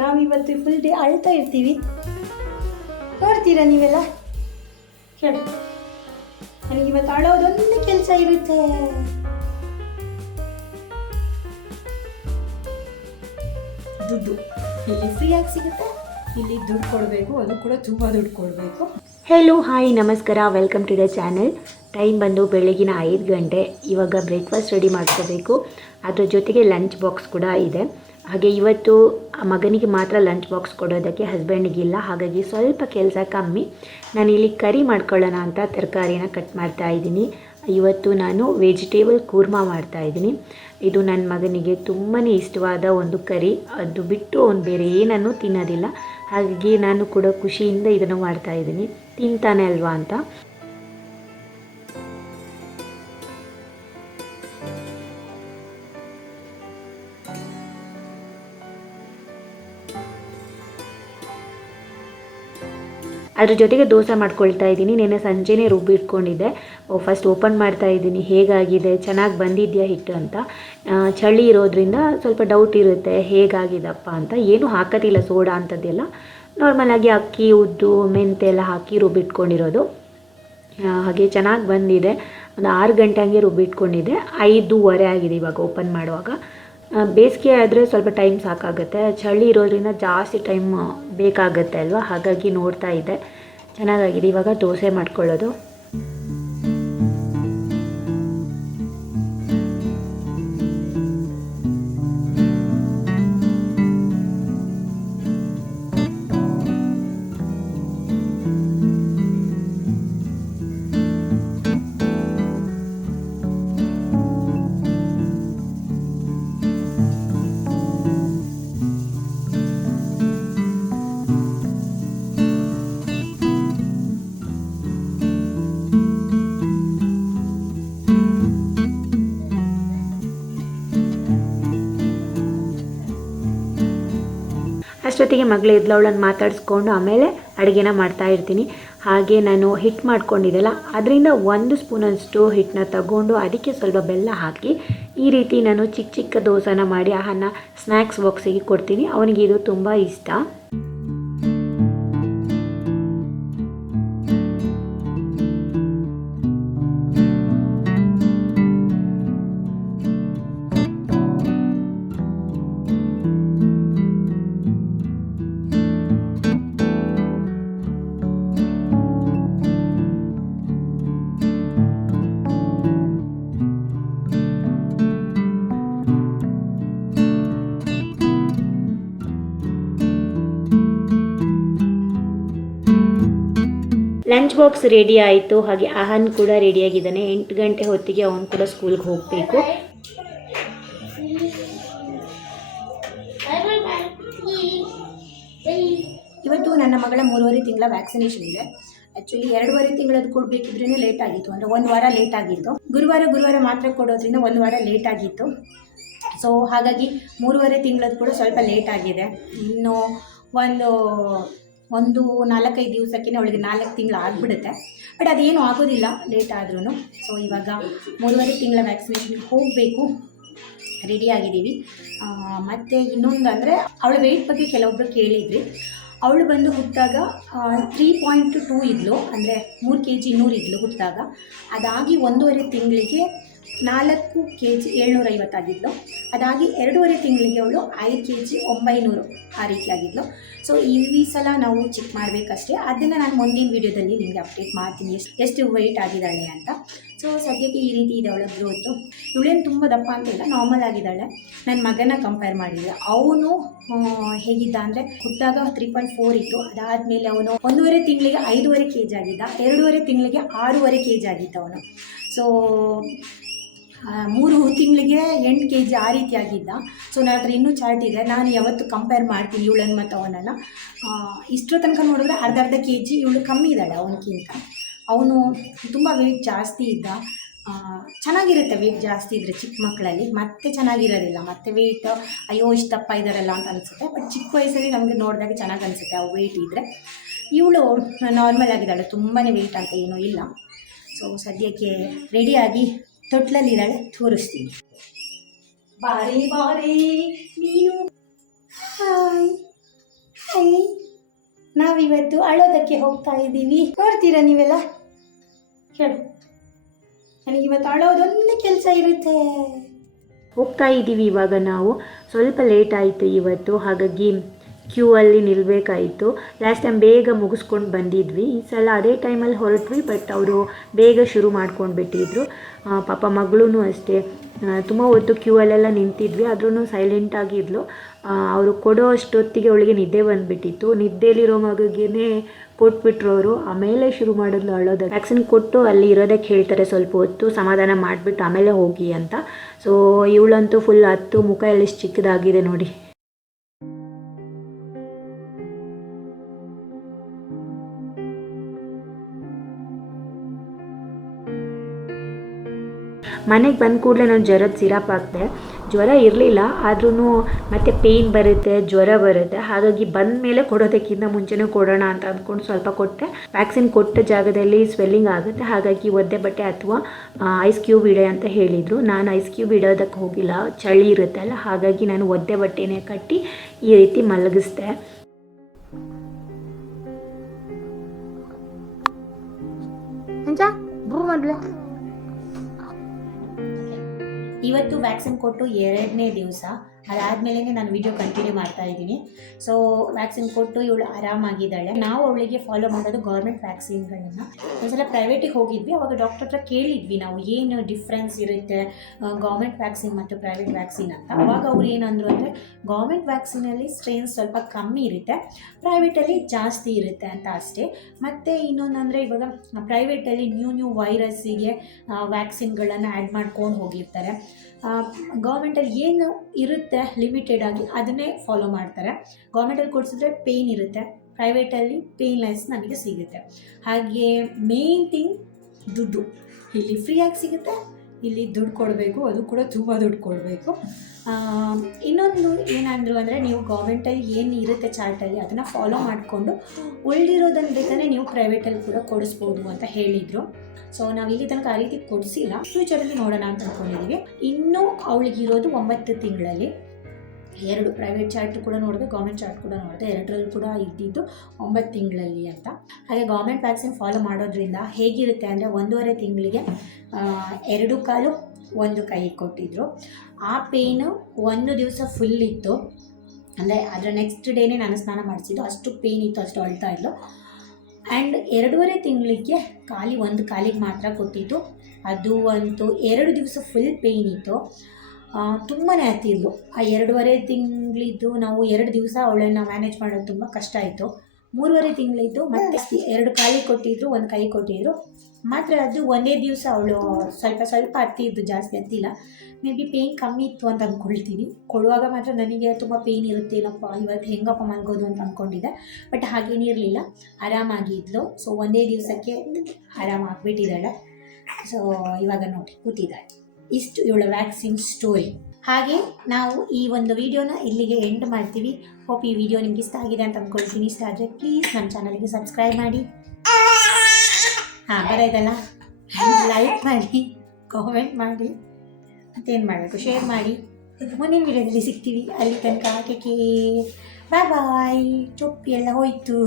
ನಾವಿವತ್ತು full day ಅಳ್ತಾ ಇರ್ತೀವಿ. ನೋಡ್ತೀರಾ ನೀವೆಲ್ಲ? ಹೇಳಿ. ನನಗೆ ಇವತ್ತು ಅಳೋದೊಂದು ಕೆಲಸ ಇರುತ್ತೆ. ದುಡ್ಡು. ಇಲ್ಲಿ ಫ್ರೀಯಾಗಿ ಸಿಗುತ್ತೆ, ಇಲ್ಲಿ ದುಡ್ಡು ಕೊಡಬೇಕು, ಅದು ಕೂಡ ತುಂಬ ದುಡ್ಡು ಕೊಡಬೇಕು. ಹೆಲೋ ಹಾಯ್ ನಮಸ್ಕಾರ welcome to the channel time ಬಂದು ಬೆಳಗಿನ ಐದು ಗಂಟೆ. ಇವಾಗ ಬ್ರೇಕ್ಫಾಸ್ಟ್ ರೆಡಿ ಮಾಡ್ಕೋಬೇಕು. ಅದರ ಜೊತೆಗೆ ಲಂಚ್ ಬಾಕ್ಸ್ ಕೂಡ ಇದೆ. ಹಾಗೆ ಇವತ್ತು ಮಗನಿಗೆ ಮಾತ್ರ ಲಂಚ್ ಬಾಕ್ಸ್ ಕೊಡೋದಕ್ಕೆ ಹಸ್ಬೆಂಡಿಗಿಲ್ಲ ಹಾಗಾಗಿ ಸ್ವಲ್ಪ ಕೆಲಸ ಕಮ್ಮಿ. ನಾನು ಇಲ್ಲಿ ಕರಿ ಮಾಡ್ಕೊಳ್ಳೋಣ ಅಂತ ತರಕಾರಿನ ಕಟ್ ಮಾಡ್ತಾ ಇದ್ದೀನಿ. ಇವತ್ತು ನಾನು ವೆಜಿಟೇಬಲ್ ಕೂರ್ಮಾ ಮಾಡ್ತಾ ಇದ್ದೀನಿ. ಇದು ನನ್ನ ಮಗನಿಗೆ ತುಂಬಾ ಇಷ್ಟವಾದ ಒಂದು ಕರಿ. ಅದು ಬಿಟ್ಟು ಅವನು ಬೇರೆ ಏನನ್ನು ತಿನ್ನೋದಿಲ್ಲ. ಹಾಗಾಗಿ ನಾನು ಕೂಡ ಖುಷಿಯಿಂದ ಇದನ್ನು ಮಾಡ್ತಾ ಇದ್ದೀನಿ. ತಿಂತಾನೆ ಅಲ್ವಾ ಅಂತ. ಅದ್ರ ಜೊತೆಗೆ ದೋಸೆ ಮಾಡ್ಕೊಳ್ತಾ ಇದ್ದೀನಿ. ನೆನ್ನೆ ಸಂಜೆನೇ ರುಬ್ಬಿಟ್ಕೊಂಡಿದ್ದೆ ಫಸ್ಟ್ ಓಪನ್ ಮಾಡ್ತಾ ಇದ್ದೀನಿ. ಹೇಗಾಗಿದೆ? ಚೆನ್ನಾಗಿ ಬಂದಿದೆಯಾ ಹಿಟ್ಟು ಅಂತ. ಚಳಿ ಇರೋದ್ರಿಂದ ಸ್ವಲ್ಪ ಡೌಟ್ ಇರುತ್ತೆ. ಹೇಗಾಗಿದಪ್ಪ ಅಂತ. ಏನು ಹಾಕೋದಿಲ್ಲ ಸೋಡಾ ಅಂಥದ್ದೆಲ್ಲ. ನಾರ್ಮಲಾಗಿ ಅಕ್ಕಿ, ಉದ್ದು, ಮೆಂತೆ ಎಲ್ಲ ಹಾಕಿ ರುಬ್ಬಿಟ್ಕೊಂಡಿರೋದು ಹಾಗೆ ಚೆನ್ನಾಗಿ ಬಂದಿದೆ. ಒಂದು ಆರು ಗಂಟೆ ಹಂಗೆ ರುಬ್ಬಿಟ್ಕೊಂಡಿದ್ದೆ ಐದೂವರೆ ಆಗಿದೆ ಇವಾಗ ಓಪನ್ ಮಾಡುವಾಗ. ಬೇಸಿಗೆ ಆದರೆ ಸ್ವಲ್ಪ ಟೈಮ್ ಸಾಕಾಗುತ್ತೆ. ಚಳಿ ಇರೋದ್ರಿಂದ ಜಾಸ್ತಿ ಟೈಮ್ ಬೇಕಾಗುತ್ತೆ ಅಲ್ವಾ? ಹಾಗಾಗಿ ನೋಡ್ತಾ ಇದ್ದೆ. ಚೆನ್ನಾಗಾಗಿದೆ. ಇವಾಗ ದೋಸೆ ಮಾಡ್ಕೊಳ್ಳೋದು. ಅಷ್ಟೊತ್ತಿಗೆ ಮಗಳು ಎದ್ಲವಳನ್ನು ಮಾತಾಡಿಸ್ಕೊಂಡು ಆಮೇಲೆ ಅಡುಗೆನ ಮಾಡ್ತಾ ಇರ್ತೀನಿ. ಹಾಗೆ ನಾನು ಹಿಟ್ಟು ಮಾಡ್ಕೊಂಡಿದ್ದೆಲ್ಲ. ಅದರಿಂದ ಒಂದು ಸ್ಪೂನಷ್ಟು ಹಿಟ್ಟನ್ನ ತಗೊಂಡು ಅದಕ್ಕೆ ಸ್ವಲ್ಪ ಬೆಲ್ಲ ಹಾಕಿ, ಈ ರೀತಿ ನಾನು ಚಿಕ್ಕ ಚಿಕ್ಕ ದೋಸೆನ ಮಾಡಿ ಆಹನ್ನ ಸ್ನ್ಯಾಕ್ಸ್ ಬಾಕ್ಸಿಗೆ ಕೊಡ್ತೀನಿ. ಅವನಿಗೆ ಇದು ತುಂಬ ಇಷ್ಟ. ಲಂಚ್ ಬಾಕ್ಸ್ ರೆಡಿ ಆಯಿತು. ಹಾಗೆ ಅಹನ್ ಕೂಡ ರೆಡಿಯಾಗಿದ್ದಾನೆ ಎಂಟು ಗಂಟೆ ಹೊತ್ತಿಗೆ ಅವನು ಕೂಡ ಸ್ಕೂಲ್ಗೆ ಹೋಗಬೇಕು. ಇವತ್ತು ನನ್ನ ಮಗಳ ಮೂರುವರೆ ತಿಂಗಳ ವ್ಯಾಕ್ಸಿನೇಷನ್ ಇದೆ. ಆ್ಯಕ್ಚುಲಿ ಎರಡೂವರೆ ತಿಂಗಳದ್ದು ಕೊಡಬೇಕಿದ್ರೇ ಲೇಟ್ ಆಗಿತ್ತು. ಅಂದರೆ ಒಂದು ವಾರ ಲೇಟ್ ಆಗಿತ್ತು. ಗುರುವಾರ ಗುರುವಾರ ಮಾತ್ರ ಕೊಡೋದ್ರಿಂದ ಒಂದು ವಾರ ಲೇಟ್ ಆಗಿತ್ತು. ಸೊ ಹಾಗಾಗಿ ಮೂರುವರೆ ತಿಂಗಳದ್ದು ಕೂಡ ಸ್ವಲ್ಪ ಲೇಟ್ ಆಗಿದೆ. ಇನ್ನು ಒಂದು ಒಂದು ನಾಲ್ಕೈದು ದಿವಸಕ್ಕೆ ಅವಳಿಗೆ ನಾಲ್ಕು ತಿಂಗಳು ಆಗಿಬಿಡುತ್ತೆ. ಬಟ್ ಅದೇನು ಆಗೋದಿಲ್ಲ ಲೇಟ್ ಆದ್ರೂ ಸೊ ಇವಾಗ ಮೂರುವರೆ ತಿಂಗಳ ವ್ಯಾಕ್ಸಿನೇಷನ್ ಹೋಗಬೇಕು. ರೆಡಿ ಆಗಿದ್ದೀವಿ. ಮತ್ತು ಇನ್ನೊಂದು ಅಂದರೆ ಅವಳ ವೆಯ್ಟ್ ಬಗ್ಗೆ ಕೆಲವೊಬ್ಬರು ಕೇಳಿದ್ರಿ. ಅವಳು ಬಂದು ಹುಟ್ಟಿದಾಗ ತ್ರೀ ಪಾಯಿಂಟ್ ಟೂ ಇದ್ಲು, ಅಂದರೆ ಮೂರು ಕೆ ಜಿ ಇನ್ನೂರು ಇದ್ಲು ಹುಟ್ಟಿದಾಗ. ಅದಾಗಿ ಒಂದೂವರೆ ತಿಂಗಳಿಗೆ ನಾಲ್ಕು ಕೆ ಜಿ ಏಳ್ನೂರೈವತ್ತಾಗಿದ್ಲು ಅದಾಗಿ ಎರಡೂವರೆ ತಿಂಗಳಿಗೆ ಅವಳು ಐದು ಕೆ ಜಿ ಒಂಬೈನೂರು ಆ ರೀತಿಯಾಗಿದ್ಲು. ಸೊ ಈ ಸಲ ನಾವು ಚೆಕ್ ಮಾಡಬೇಕಷ್ಟೇ. ಅದನ್ನು ನಾನು ಮುಂದಿನ ವೀಡಿಯೋದಲ್ಲಿ ನಿಮಗೆ ಅಪ್ಡೇಟ್ ಮಾಡ್ತೀನಿ. ಎಷ್ಟು ವೆಯ್ಟ್ ಆಗಿದ್ದಾಳೆ ಅಂತ. ಸೊ ಸದ್ಯಕ್ಕೆ ಈ ರೀತಿ ಇದೆ ಅವಳ ಗ್ರೋತು ಇವಳೇನು ತುಂಬ ದಪ್ಪ ಅಂತ ಇಲ್ಲ ನಾರ್ಮಲ್ ಆಗಿದ್ದಾಳೆ. ನನ್ನ ಮಗನ ಕಂಪೇರ್ ಮಾಡಿದ್ರೆ, ಅವನು ಹೇಗಿದ್ದ ಅಂದರೆ ಹುಟ್ಟಾಗ ತ್ರೀ ಪಾಯಿಂಟ್ ಫೋರ್ ಇತ್ತು. ಅದಾದಮೇಲೆ ಅವನು ಒಂದೂವರೆ ತಿಂಗಳಿಗೆ ಐದೂವರೆ ಕೆ ಜಿ ಆಗಿದ್ದ, ಎರಡೂವರೆ ತಿಂಗಳಿಗೆ ಆರೂವರೆ ಕೆ ಜಿ ಆಗಿದ್ದ ಅವನು. ಸೊ ಮೂರು ತಿಂಗಳಿಗೆ ಎಂಟು ಕೆ ಜಿ ಆ ರೀತಿ ಆಗಿದ್ದ. ಸೊ ನನ್ನ ಹತ್ರ ಇನ್ನೂ ಚಾರ್ಟ್ ಇದೆ. ನಾನು ಯಾವತ್ತು ಕಂಪೇರ್ ಮಾಡ್ತೀನಿ ಇವಳನ್ನು ಮತ್ತು ಅವನನ್ನು ಇಷ್ಟರ ತನಕ ನೋಡಿದ್ರೆ ಅರ್ಧ ಅರ್ಧ ಕೆ ಜಿ ಇವಳು ಕಮ್ಮಿ ಇದ್ದಾಳೆ ಅವನಕ್ಕಿಂತ. ಅವನು ತುಂಬ ವೆಯ್ಟ್ ಜಾಸ್ತಿ ಇದ್ದ. ಚೆನ್ನಾಗಿರುತ್ತೆ ವೆಯ್ಟ್ ಜಾಸ್ತಿ ಇದ್ದರೆ ಚಿಕ್ಕ ಮಕ್ಕಳಲ್ಲಿ. ಮತ್ತೆ ಚೆನ್ನಾಗಿರೋದಿಲ್ಲ. ಮತ್ತೆ ವೆಯ್ಟ್ ಅಯ್ಯೋ ಇಷ್ಟು ದಪ್ಪ ಇದ್ದಾರಲ್ಲ ಅಂತ ಅನಿಸುತ್ತೆ. ಬಟ್ ಚಿಕ್ಕ ವಯಸ್ಸಲ್ಲಿ ನಮಗೆ ನೋಡಿದಾಗ ಚೆನ್ನಾಗಿ ಅನಿಸುತ್ತೆ ಆ ವೆಯ್ಟ್ ಇದ್ದರೆ ಇವಳು ನಾರ್ಮಲ್ ಆಗಿದ್ದಾಳೆ. ತುಂಬಾ ವೆಯ್ಟ್ ಅಂತ ಏನೂ ಇಲ್ಲ. ಸೊ ಸದ್ಯಕ್ಕೆ ರೆಡಿಯಾಗಿ ತೊಟ್ಲಲ್ಲಿದ್ದಾಳೆ. ತೋರಿಸ್ತೀನಿ. ಬಾರಿ ಬಾರಿ. ನೀನು? ಹಾಯ್ ನಾವಿವತ್ತು ಅಳೋದಕ್ಕೆ ಹೋಗ್ತಾ ಇದ್ದೀವಿ. ನೋಡ್ತೀರಾ ನೀವೆಲ್ಲ? ಹೇಳು ನನಗೆ ಇವತ್ತು ಅಳೋದೊಂದೇ ಕೆಲಸ ಇರುತ್ತೆ. ಹೋಗ್ತಾ ಇದ್ದೀವಿ ಇವಾಗ ನಾವು. ಸ್ವಲ್ಪ ಲೇಟ್ ಆಯಿತು ಇವತ್ತು, ಹಾಗಾಗಿ ಕ್ಯೂ ಅಲ್ಲಿ ನಿಲ್ಲಬೇಕಾಯಿತು ಲಾಸ್ಟ್ ಟೈಮ್ ಬೇಗ ಮುಗಿಸ್ಕೊಂಡು ಬಂದಿದ್ವಿ. ಈ ಸಲ ಅದೇ ಟೈಮಲ್ಲಿ ಹೊರಟ್ವಿ ಬಟ್ ಅವರು ಬೇಗ ಶುರು ಮಾಡ್ಕೊಂಡು ಬಿಟ್ಟಿದ್ರು ಪಾಪ ಮಗಳೂ ಅಷ್ಟೇ. ತುಂಬ ಹೊತ್ತು ಕ್ಯೂ ಅಲ್ಲೆಲ್ಲ ನಿಂತಿದ್ವಿ ಆದ್ರೂ ಸೈಲೆಂಟಾಗಿದ್ಲು ಅವರು ಕೊಡೋ ಅಷ್ಟೊತ್ತಿಗೆ ಅವಳಿಗೆ ನಿದ್ದೆ ಬಂದುಬಿಟ್ಟಿತ್ತು. ನಿದ್ದೆಲಿರೋ ಮಗುಗೇನೆ ಕೊಟ್ಬಿಟ್ರು ಅವರು ಆಮೇಲೆ ಶುರು ಮಾಡಿದ್ಲು ಅಳೋದು ವ್ಯಾಕ್ಸಿನ್ ಕೊಟ್ಟು ಅಲ್ಲಿ ಇರೋದಕ್ಕೆ ಹೇಳ್ತಾರೆ ಸ್ವಲ್ಪ ಹೊತ್ತು. ಸಮಾಧಾನ ಮಾಡಿಬಿಟ್ಟು ಆಮೇಲೆ ಹೋಗಿ ಅಂತ. ಸೊ ಇವಳಂತೂ ಫುಲ್ ಹತ್ತು, ಮುಖ ಎಲ್ಲ ಚಿಕ್ಕದಾಗಿದೆ ನೋಡಿ. ಮನೆಗೆ ಬಂದ ಕೂಡಲೇ ನಾನು ಜ್ವರದ ಸಿರಪ್ ಹಾಕಿದೆ. ಜ್ವರ ಇರಲಿಲ್ಲ ಆದ್ರೂ ಮತ್ತೆ ಪೇಯ್ನ್ ಬರುತ್ತೆ, ಜ್ವರ ಬರುತ್ತೆ. ಹಾಗಾಗಿ ಬಂದ ಮೇಲೆ ಕೊಡೋದಕ್ಕಿಂತ ಮುಂಚೆನೇ ಕೊಡೋಣ ಅಂತ ಅಂದ್ಕೊಂಡು ಸ್ವಲ್ಪ ಕೊಟ್ಟೆ. ವ್ಯಾಕ್ಸಿನ್ ಕೊಟ್ಟ ಜಾಗದಲ್ಲಿ ಸ್ವೆಲ್ಲಿಂಗ್ ಆಗುತ್ತೆ. ಹಾಗಾಗಿ ಒದ್ದೆ ಬಟ್ಟೆ ಅಥವಾ ಐಸ್ ಕ್ಯೂಬ್ ಇಡೆ ಅಂತ ಹೇಳಿದರು. ನಾನು ಐಸ್ ಕ್ಯೂಬ್ ಇಡೋದಕ್ಕೆ ಹೋಗಿಲ್ಲ. ಚಳಿ ಇರುತ್ತಲ್ಲ, ಹಾಗಾಗಿ ನಾನು ಒದ್ದೆ ಬಟ್ಟೆನೇ ಕಟ್ಟಿ ಈ ರೀತಿ ಮಲಗಿಸ್ದೆ. ಇವತ್ತು ವ್ಯಾಕ್ಸಿನ್ ಕೊಟ್ಟು ಎರಡನೇ ದಿವಸ ಅದಾದಮೇಲೆ ನಾನು ವಿಡಿಯೋ ಕಂಟಿನ್ಯೂ ಮಾಡ್ತಾ ಇದ್ದೀನಿ. ಸೊ ವ್ಯಾಕ್ಸಿನ್ ಕೊಟ್ಟು ಇವಳು ಆರಾಮಾಗಿದ್ದಾಳೆ. ನಾವು ಅವಳಿಗೆ ಫಾಲೋ ಮಾಡೋದು ಗೌರ್ಮೆಂಟ್ ವ್ಯಾಕ್ಸಿನ್ಗಳನ್ನು ಒಂದ್ಸಲ ಪ್ರೈವೇಟಿಗೆ ಹೋಗಿದ್ವಿ. ಅವಾಗ ಡಾಕ್ಟರ್ ಹತ್ರ ಕೇಳಿದ್ವಿ ನಾವು ಏನು ಡಿಫ್ರೆನ್ಸ್ ಇರುತ್ತೆ ಗೌರ್ಮೆಂಟ್ ವ್ಯಾಕ್ಸಿನ್ ಮತ್ತು ಪ್ರೈವೇಟ್ ವ್ಯಾಕ್ಸಿನ್ ಅಂತ. ಅವಾಗ ಅವ್ರು ಏನಂದ್ರು ಅಂದರೆ ಗೌರ್ಮೆಂಟ್ ವ್ಯಾಕ್ಸಿನಲ್ಲಿ ಸ್ಟ್ರೇನ್ಸ್ ಸ್ವಲ್ಪ ಕಮ್ಮಿ ಇರುತ್ತೆ ಪ್ರೈವೇಟಲ್ಲಿ ಜಾಸ್ತಿ ಇರುತ್ತೆ ಅಂತ ಅಷ್ಟೇ. ಮತ್ತು ಇನ್ನೊಂದಂದರೆ ಇವಾಗ ಪ್ರೈವೇಟಲ್ಲಿ ನ್ಯೂ ನ್ಯೂ ವೈರಸ್ಸಿಗೆ ವ್ಯಾಕ್ಸಿನ್ಗಳನ್ನು ಆ್ಯಡ್ ಮಾಡ್ಕೊಂಡು ಹೋಗಿರ್ತಾರೆ. ಗೌರ್ಮೆಂಟಲ್ಲಿ ಏನು ಇರುತ್ತೆ ಲಿಮಿಟೆಡ್ ಆಗಿ ಅದನ್ನೇ ಫಾಲೋ ಮಾಡ್ತಾರೆ. ಗೌರ್ಮೆಂಟಲ್ಲಿ ಕೊಡಿಸಿದ್ರೆ ಪೇಯ್ನ್ ಇರುತ್ತೆ. ಪ್ರೈವೇಟಲ್ಲಿ ಪೇಯ್ನ್ಲೆಸ್ ನಮಗೆ ಸಿಗುತ್ತೆ. ಹಾಗೆ ಮೇನ್ ಥಿಂಗ್ ದುಡ್ಡು. ಇಲ್ಲಿ ಫ್ರೀಯಾಗಿ ಸಿಗುತ್ತೆ, ಇಲ್ಲಿ ದುಡ್ಡು ಕೊಡಬೇಕು, ಅದು ಕೂಡ ತುಂಬ ದುಡ್ಡು ಕೊಡಬೇಕು. ಇನ್ನೊಂದು ಏನಂದ್ರು ಅಂದರೆ ನೀವು ಗೌರ್ಮೆಂಟಲ್ಲಿ ಏನು ಇರುತ್ತೆ ಚಾರ್ಟಲ್ಲಿ ಅದನ್ನು ಫಾಲೋ ಮಾಡಿಕೊಂಡು ಉಳಿದಿರೋದನ್ನು ಬೇಕಾದ್ರೆ ನೀವು ಪ್ರೈವೇಟಲ್ಲಿ ಕೂಡ ಕೊಡಿಸ್ಬೋದು ಅಂತ ಹೇಳಿದರು. ಸೊ ನಾವು ಇಲ್ಲಿ ತನಕ ಆ ರೀತಿ ಕೊಡಿಸಿಲ್ಲ. ಫ್ಯೂಚರಲ್ಲಿ ನೋಡೋಣ ಅಂತ ಅಂದ್ಕೊಂಡಿದ್ದೀವಿ ಇನ್ನೂ ಅವಳಿಗಿರೋದು ಒಂಬತ್ತು ತಿಂಗಳಲ್ಲಿ. ಎರಡು ಪ್ರೈವೇಟ್ ಚಾರ್ಟ್ ಕೂಡ ನೋಡಿದೆ ಗೌರ್ಮೆಂಟ್ ಚಾರ್ಟ್ ಕೂಡ ನೋಡಿದೆ, ಎರಡರಲ್ಲೂ ಕೂಡ ಇದ್ದಿದ್ದು ಒಂಬತ್ತು ತಿಂಗಳಲ್ಲಿ ಅಂತ. ಹಾಗೆ ಗೌರ್ಮೆಂಟ್ ವ್ಯಾಕ್ಸಿನ್ ಫಾಲೋ ಮಾಡೋದ್ರಿಂದ ಹೇಗಿರುತ್ತೆ ಅಂದರೆ ಒಂದೂವರೆ ತಿಂಗಳಿಗೆ ಎರಡು ಕಾಲು ಒಂದು ಕೈ ಕೊಟ್ಟಿದ್ದರು ಆ ಪೇಯ್ನು ಒಂದು ದಿವಸ ಫುಲ್ ಇತ್ತು. ಅಂದರೆ ಅದರ ನೆಕ್ಸ್ಟ್ ಡೇನೇ ನಾನು ಸ್ನಾನ ಮಾಡಿಸಿದ್ದು, ಅಷ್ಟು ಪೇಯ್ನ್ ಇತ್ತು, ಅಷ್ಟು ಅಳ್ತಾ ಇದ್ಲು. ಆ್ಯಂಡ್ ಎರಡೂವರೆ ತಿಂಗಳಿಗೆ ಖಾಲಿ ಒಂದು ಕಾಲಿಗೆ ಮಾತ್ರ ಕೊಟ್ಟಿದ್ದು. ಅದು ಅಂತೂ ಎರಡು ದಿವಸ ಫುಲ್ ಪೇಯ್ನ್ ಇತ್ತು. ತುಂಬಾ ಹತ್ತಿದ್ಲು ಆ ಎರಡೂವರೆ ತಿಂಗಳಿದ್ದು ನಾವು ಎರಡು ದಿವಸ ಅವಳನ್ನು ಮ್ಯಾನೇಜ್ ಮಾಡೋದು ತುಂಬ ಕಷ್ಟ ಆಯಿತು. ಮೂರುವರೆ ತಿಂಗಳಿದ್ದು ಮತ್ತೆ ಎರಡು ಕಾಯಿ ಕೊಟ್ಟಿದ್ರು, ಒಂದು ಕೈ ಕೊಟ್ಟಿದ್ರು. ಮಾತ್ರ ಅದು ಒಂದೇ ದಿವಸ ಅವಳು ಸ್ವಲ್ಪ ಸ್ವಲ್ಪ ಹತ್ತಿದ್ದು ಜಾಸ್ತಿ ಹತ್ತಿಲ್ಲ ಮೇ ಬಿ ಪೇಯ್ನ್ ಕಮ್ಮಿ ಇತ್ತು ಅಂತ ಅಂದ್ಕೊಳ್ತೀನಿ ಕೊಡುವಾಗ ಮಾತ್ರ ನನಗೆ ತುಂಬ ಪೇಯ್ನ್ ಇರುತ್ತೆ, ಏನಪ್ಪ, ಇವತ್ತು ಹೆಂಗಪ್ಪ ಮಲ್ಗೋದು ಅಂತ ಅಂದ್ಕೊಂಡಿದ್ದೆ ಬಟ್ ಹಾಗೇನಿರಲಿಲ್ಲ ಆರಾಮಾಗಿ ಇದ್ಲು. ಸೊ ಒಂದೇ ದಿವಸಕ್ಕೆ ಆರಾಮಾಗಿಬಿಟ್ಟಿದ್ದಾಳೆ. ಸೊ ಇವಾಗ ನೋಡಿ, ಕೂತಿದ್ದಾಳೆ. ಇಷ್ಟು ಇವಳ ವ್ಯಾಕ್ಸಿನ್ ಸ್ಟೋರಿ ಹಾಗೆ ನಾವು ಈ ಒಂದು ವಿಡಿಯೋನ ಇಲ್ಲಿಗೆ ಎಂಡ್ ಮಾಡ್ತೀವಿ. ಹೋಪ್ ಈ ವಿಡಿಯೋ ನಿಮ್ಗೆ ಇಷ್ಟ ಆಗಿದೆ ಅಂತ ಅಂದ್ಕೊಳ್ತೀನಿ ಇಷ್ಟ ಆದರೆ ಪ್ಲೀಸ್ ನಮ್ಮ ಚಾನಲ್ಗೆ ಸಬ್ಸ್ಕ್ರೈಬ್ ಮಾಡಿ. ಹಾಂ ಬರೋದಲ್ಲ ಲೈಕ್ ಮಾಡಿ ಕಾಮೆಂಟ್ ಮಾಡಿ, ಮತ್ತೇನು ಮಾಡಬೇಕು? ಶೇರ್ ಮಾಡಿ. ಮುಂದಿನ ವಿಡಿಯೋದಲ್ಲಿ ಸಿಗ್ತೀವಿ. ಅಲ್ಲಿ ತನಕ ಕೇಕೆ ಬಾಯ್ ಬಾಯ್ ಚೊಪ್ಪಿ ಎಲ್ಲ ಹೋಯ್ತು.